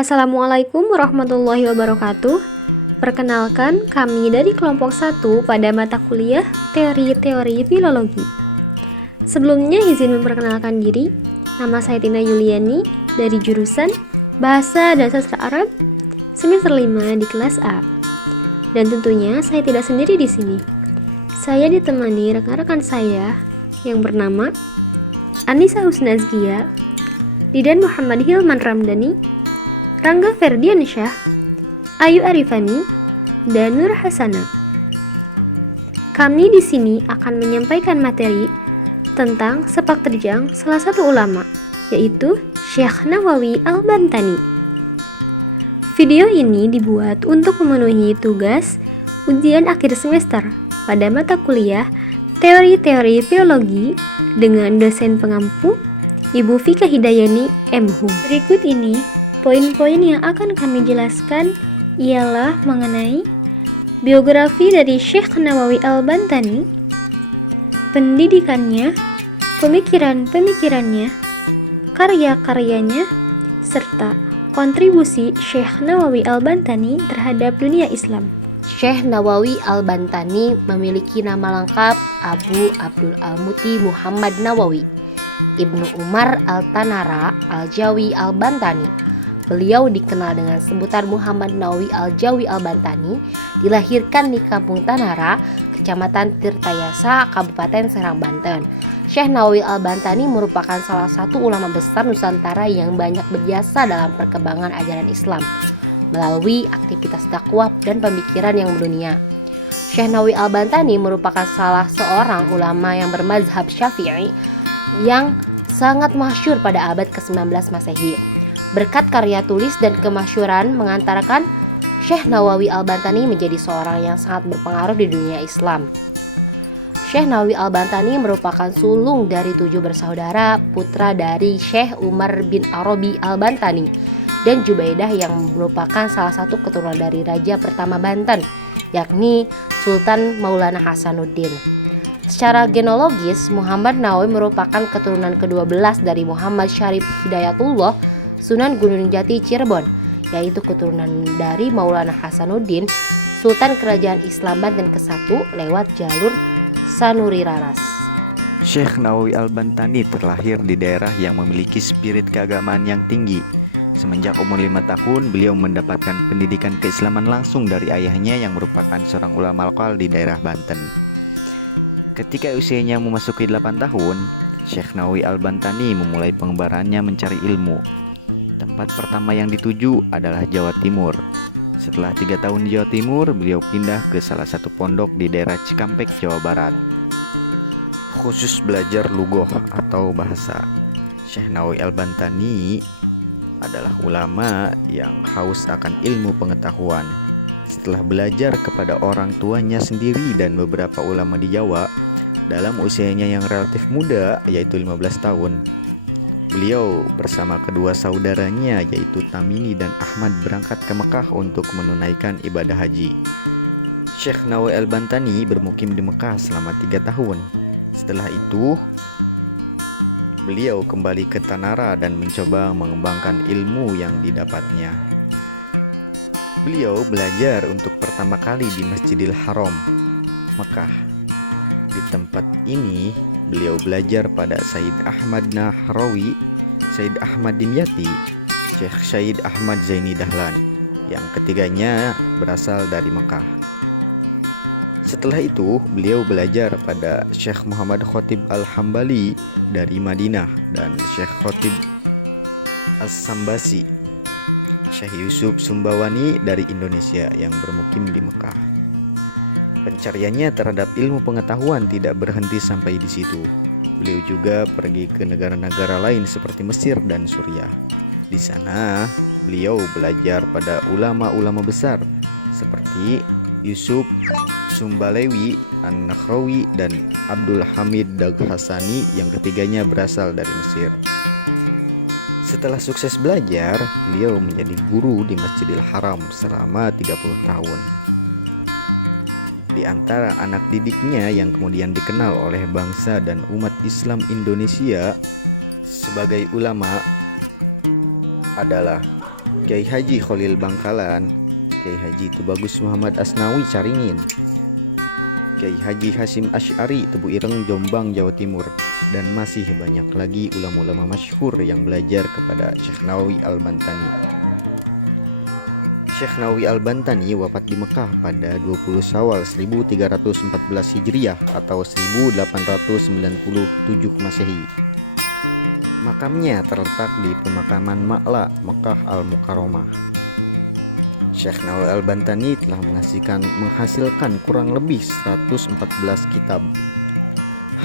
Assalamualaikum warahmatullahi wabarakatuh. Perkenalkan, kami dari kelompok 1 pada mata kuliah Teori-Teori Filologi. Sebelumnya izin memperkenalkan diri. Nama saya Tina Yuliani dari jurusan Bahasa dan Sastra Arab semester 5 di kelas A. Dan tentunya saya tidak sendiri di sini. Saya ditemani rekan-rekan saya yang bernama Anissa Husnazkia, Didan Muhammad Hilman Ramdhani, Rangga Ferdiansyah, Ayu Arifani, dan Nur Hasana. Kami di sini akan menyampaikan materi tentang sepak terjang salah satu ulama, yaitu Syekh Nawawi Al-Bantani. Video ini dibuat untuk memenuhi tugas ujian akhir semester pada mata kuliah Teori-Teori Filologi dengan dosen pengampu Ibu Fika Hidayani M.Hum. Berikut ini poin-poin yang akan kami jelaskan ialah mengenai biografi dari Syekh Nawawi Al-Bantani, pendidikannya, pemikiran-pemikirannya, karya-karyanya, serta kontribusi Syekh Nawawi Al-Bantani terhadap dunia Islam. Syekh Nawawi Al-Bantani memiliki nama lengkap Abu Abdul Al-Muti Muhammad Nawawi Ibnu Umar Al-Tanara Al-Jawi Al-Bantani. Beliau dikenal dengan sebutan Muhammad Nawawi Al-Jawi Al-Bantani, dilahirkan di Kampung Tanara, Kecamatan Tirtayasa, Kabupaten Serang, Banten. Syekh Nawawi Al-Bantani merupakan salah satu ulama besar Nusantara yang banyak berjasa dalam perkembangan ajaran Islam melalui aktivitas dakwah dan pemikiran yang mendunia. Syekh Nawawi Al-Bantani merupakan salah seorang ulama yang bermazhab Syafi'i yang sangat masyhur pada abad ke-19 Masehi. Berkat karya tulis dan kemasyhuran mengantarkan Syekh Nawawi Al-Bantani menjadi seorang yang sangat berpengaruh di dunia Islam. Syekh Nawawi Al-Bantani merupakan sulung dari 7 bersaudara, putra dari Syekh Umar bin Arabi Al-Bantani dan Jubaidah yang merupakan salah satu keturunan dari Raja pertama Banten, yakni Sultan Maulana Hasanuddin. Secara genealogis, Muhammad Nawawi merupakan keturunan ke-12 dari Muhammad Syarif Hidayatullah Sunan Gunung Jati Cirebon, yaitu keturunan dari Maulana Hasanuddin, Sultan Kerajaan Islam Banten ke-1 lewat jalur Sanuri Raras. Syekh Nawawi Al-Bantani terlahir di daerah yang memiliki spirit keagamaan yang tinggi. Semenjak umur 5 tahun, beliau mendapatkan pendidikan keislaman langsung dari ayahnya yang merupakan seorang ulama lokal di daerah Banten. Ketika usianya memasuki 8 tahun, Syekh Nawawi Al-Bantani memulai pengembarannya mencari ilmu. Tempat pertama yang dituju adalah Jawa Timur. Setelah 3 tahun di Jawa Timur, beliau pindah ke salah satu pondok di daerah Cikampek, Jawa Barat, khusus belajar lugoh atau bahasa. Syekh Nawawi Al-Bantani adalah ulama yang haus akan ilmu pengetahuan. Setelah belajar kepada orang tuanya sendiri dan beberapa ulama di Jawa, dalam usianya yang relatif muda, yaitu 15 tahun, beliau bersama kedua saudaranya yaitu Tamimi dan Ahmad berangkat ke Mekah untuk menunaikan ibadah haji. Syekh Nawawi Al-Bantani bermukim di Mekah selama 3 tahun. Setelah itu, beliau kembali ke Tanara dan mencoba mengembangkan ilmu yang didapatnya. Beliau belajar untuk pertama kali di Masjidil Haram, Mekah. Di tempat ini, beliau belajar pada Sayyid Ahmad Nahrawi, Sayyid Ahmad Dimyati, Syekh Sayyid Ahmad Zaini Dahlan, yang ketiganya berasal dari Mekah. Setelah itu, beliau belajar pada Syekh Muhammad Khotib Al-Hambali dari Madinah dan Syekh Khotib As-Sambasi, Syekh Yusuf Sumbawani dari Indonesia yang bermukim di Mekah. Pencariannya terhadap ilmu pengetahuan tidak berhenti sampai di situ. Beliau juga pergi ke negara-negara lain seperti Mesir dan Suriah. Di sana, beliau belajar pada ulama-ulama besar seperti Yusuf Sumbalawi An-Nakhrawi dan Abdul Hamid Daghasani yang ketiganya berasal dari Mesir. Setelah sukses belajar, beliau menjadi guru di Masjidil Haram selama 30 tahun. Di antara anak didiknya yang kemudian dikenal oleh bangsa dan umat Islam Indonesia sebagai ulama adalah Kiai Haji Khalil Bangkalan, Kiai Haji Tubagus Muhammad Asnawi Caringin, Kiai Haji Hasyim Asy'ari Tebu Ireng Jombang Jawa Timur, dan masih banyak lagi ulama-ulama masyhur yang belajar kepada Syekh Nawawi Al-Bantani. Syekh Nawawi Al-Bantani wafat di Mekah pada 20 Syawal 1314 Hijriah atau 1897 Masehi. Makamnya terletak di pemakaman Ma'la, Mekah Al-Mukarramah. Syekh Nawawi Al-Bantani telah menghasilkan kurang lebih 114 kitab.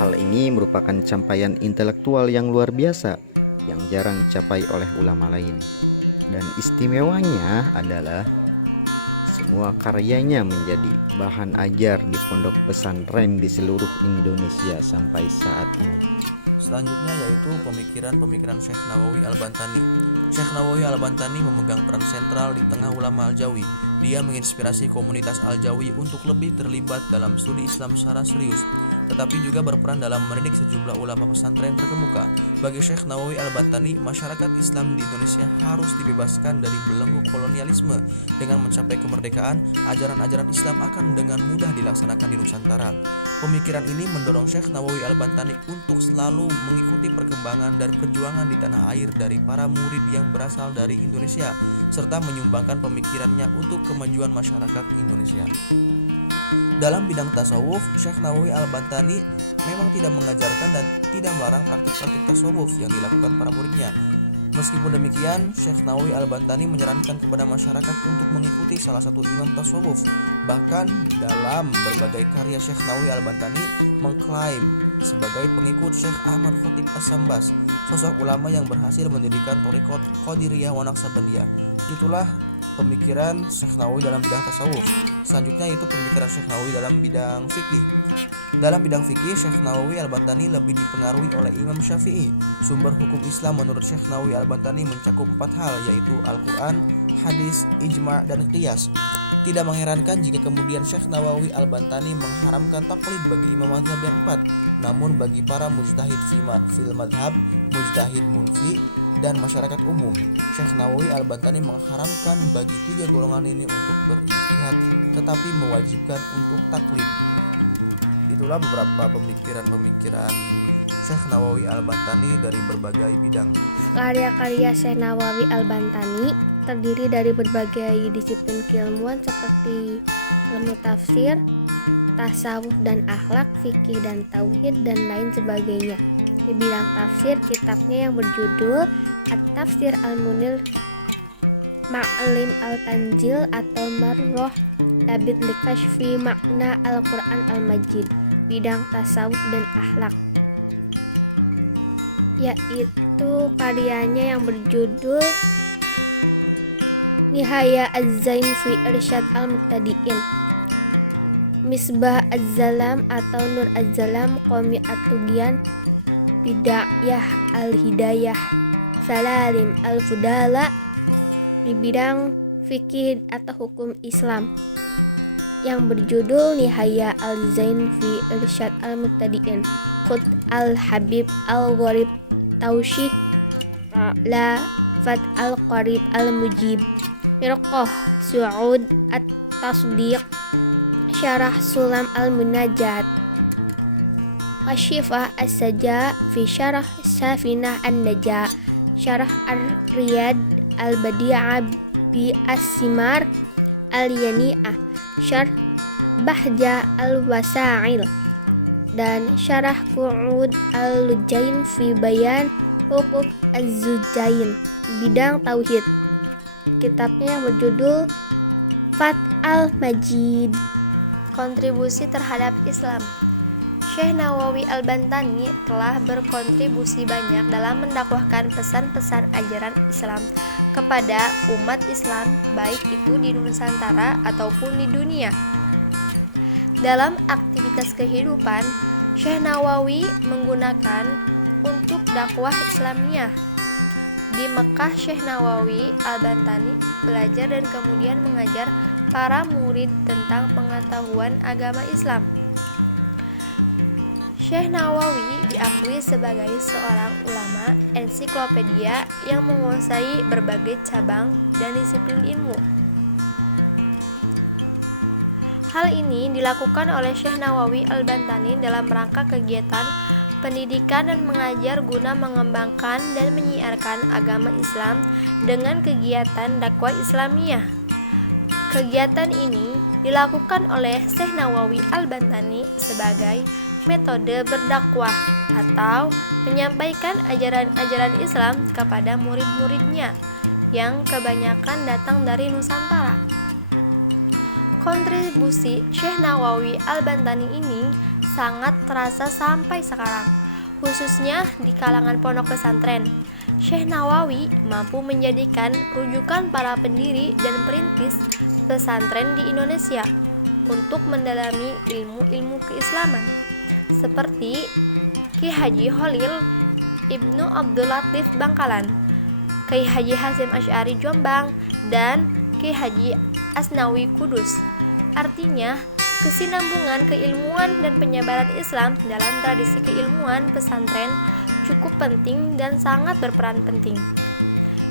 Hal ini merupakan capaian intelektual yang luar biasa yang jarang dicapai oleh ulama lain. Dan istimewanya adalah semua karyanya menjadi bahan ajar di pondok pesantren di seluruh Indonesia sampai saat ini. Selanjutnya yaitu pemikiran-pemikiran Syekh Nawawi Al-Bantani. Syekh Nawawi Al-Bantani memegang peran sentral di tengah ulama Al-Jawi. Dia menginspirasi komunitas Al-Jawi untuk lebih terlibat dalam studi Islam secara serius, tetapi juga berperan dalam mendidik sejumlah ulama pesantren terkemuka. Bagi Syekh Nawawi Al-Bantani, masyarakat Islam di Indonesia harus dibebaskan dari belenggu kolonialisme. Dengan mencapai kemerdekaan, ajaran-ajaran Islam akan dengan mudah dilaksanakan di Nusantara. Pemikiran ini mendorong Syekh Nawawi Al-Bantani untuk selalu mengikuti perkembangan dan perjuangan di tanah air dari para murid yang berasal dari Indonesia, serta menyumbangkan pemikirannya untuk kemajuan masyarakat Indonesia. Dalam bidang tasawuf, Syekh Nawawi Al-Bantani memang tidak mengajarkan dan tidak melarang praktik-praktik tasawuf yang dilakukan para muridnya. Meskipun demikian, Syekh Nawawi Al-Bantani menyarankan kepada masyarakat untuk mengikuti salah satu imam tasawuf. Bahkan dalam berbagai karya, Syekh Nawawi Al-Bantani mengklaim sebagai pengikut Syekh Ahmad Khatib As-Sambas, sosok ulama yang berhasil mendirikan Thariqat Qadiriyah wa Naqsabandiyah. Itulah pemikiran Syekh Nawawi dalam bidang tasawuf. Selanjutnya yaitu pemikiran Syekh Nawawi dalam bidang fikih. Dalam bidang fikih, Syekh Nawawi Al-Bantani lebih dipengaruhi oleh Imam Syafi'i. Sumber hukum Islam menurut Syekh Nawawi Al-Bantani mencakup 4 hal, yaitu Al-Quran, hadis, ijma', dan qiyas. Tidak mengherankan jika kemudian Syekh Nawawi Al-Bantani mengharamkan taklid bagi imam mazhab yang 4. Namun bagi para mujtahid fil madhab, mujtahid munfi, dan masyarakat umum, Syekh Nawawi Al-Bantani mengharamkan bagi 3 golongan ini untuk berijtihad, tetapi mewajibkan untuk taklid. Itulah beberapa pemikiran-pemikiran Syekh Nawawi Al-Bantani dari berbagai bidang. Karya-karya Syekh Nawawi Al-Bantani terdiri dari berbagai disiplin keilmuan seperti ilmu tafsir, tasawuf dan akhlak, fikih dan tauhid, dan lain sebagainya. Di bidang tafsir, kitabnya yang berjudul At-Tafsir Al-Munir, Ma'alim Al-Tanzil atau Marroh Labid Likashfi Makna Al-Quran Al-Majid. Bidang tasawuf dan akhlak, yaitu karyanya yang berjudul Nihaya Az-Zain fi Irsyad Al-Muqtadiin, Misbah Az-Zalam atau Nur Az-Zalam, Qomi At-Tughyan, Bidayah Al-Hidayah, Salalim Al-Fudala. Di bidang fikih atau hukum Islam yang berjudul Nihaya Al-Zain fi Irsyad Al-Muqtadiin, Qut Al-Habib Al-Gharib, Taushih La Fat Al-Qarib Al-Mujib, Mirqah Su'ud At-Tasdiq, Syarah Sulam Al-Munajat, Kashifah As-Saja fi Syarah Safinah An-Najah, Syarah Ar-Riyad Al-Badi'ah bi As-Simar Al-Yani'ah, Syarh Bahja Al-Wasail, dan Syarah Qu'ud Al-Lujain fi Bayan Hukuk Az-Zujain. Bidang tauhid, kitabnya yang berjudul Fat Al-Majid. Kontribusi terhadap Islam. Syekh Nawawi Al-Bantani telah berkontribusi banyak dalam mendakwahkan pesan-pesan ajaran Islam kepada umat Islam, baik itu di Nusantara ataupun di dunia. Dalam aktivitas kehidupan, Syekh Nawawi menggunakan untuk dakwah Islamiyah. Di Mekah, Syekh Nawawi Al-Bantani belajar dan kemudian mengajar para murid tentang pengetahuan agama Islam. Syekh Nawawi diakui sebagai seorang ulama ensiklopedia yang menguasai berbagai cabang dan disiplin ilmu. Hal ini dilakukan oleh Syekh Nawawi Al-Bantani dalam rangka kegiatan pendidikan dan mengajar guna mengembangkan dan menyiarkan agama Islam dengan kegiatan dakwah Islamiyah. Kegiatan ini dilakukan oleh Syekh Nawawi Al-Bantani sebagai metode berdakwah atau menyampaikan ajaran-ajaran Islam kepada murid-muridnya yang kebanyakan datang dari Nusantara. Kontribusi Syekh Nawawi Al-Bantani ini sangat terasa sampai sekarang, khususnya di kalangan pondok pesantren. Syekh Nawawi mampu menjadikan rujukan para pendiri dan perintis pesantren di Indonesia untuk mendalami ilmu-ilmu keislaman, seperti Ki Haji Holil Ibnu Abdul Latif Bangkalan, Ki Haji Hasyim Asy'ari Jombang, dan Ki Haji Asnawi Kudus. Artinya, kesinambungan keilmuan dan penyebaran Islam dalam tradisi keilmuan pesantren cukup penting dan sangat berperan penting.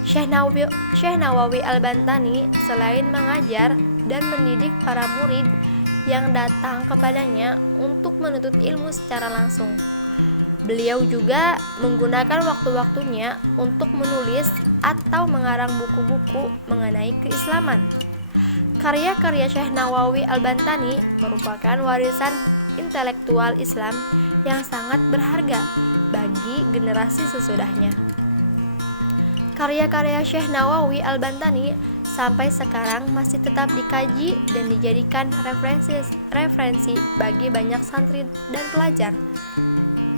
Syekh Nawawi Al-Bantani selain mengajar dan mendidik para murid yang datang kepadanya untuk menuntut ilmu secara langsung, beliau juga menggunakan waktu-waktunya untuk menulis atau mengarang buku-buku mengenai keislaman. Karya-karya Syekh Nawawi Al-Bantani merupakan warisan intelektual Islam yang sangat berharga bagi generasi sesudahnya. Karya-karya Syekh Nawawi Al-Bantani sampai sekarang masih tetap dikaji dan dijadikan referensi bagi banyak santri dan pelajar.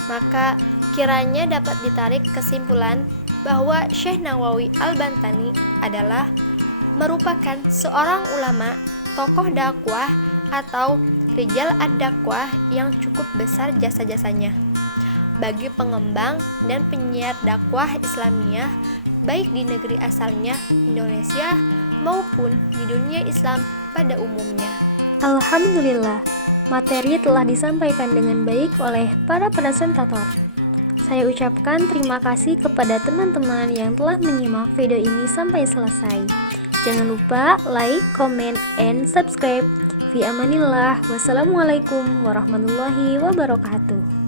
Maka kiranya dapat ditarik kesimpulan bahwa Syekh Nawawi Al-Bantani adalah merupakan seorang ulama, tokoh dakwah atau rijal ad-dakwah yang cukup besar jasa-jasanya bagi pengembang dan penyiar dakwah Islamiyah baik di negeri asalnya Indonesia maupun di dunia Islam pada umumnya. Alhamdulillah, materi telah disampaikan dengan baik oleh para presentator. Saya ucapkan terima kasih kepada teman-teman yang telah menyimak video ini sampai selesai. Jangan lupa like, comment, and subscribe. Fi amanillah. Wassalamualaikum warahmatullahi wabarakatuh.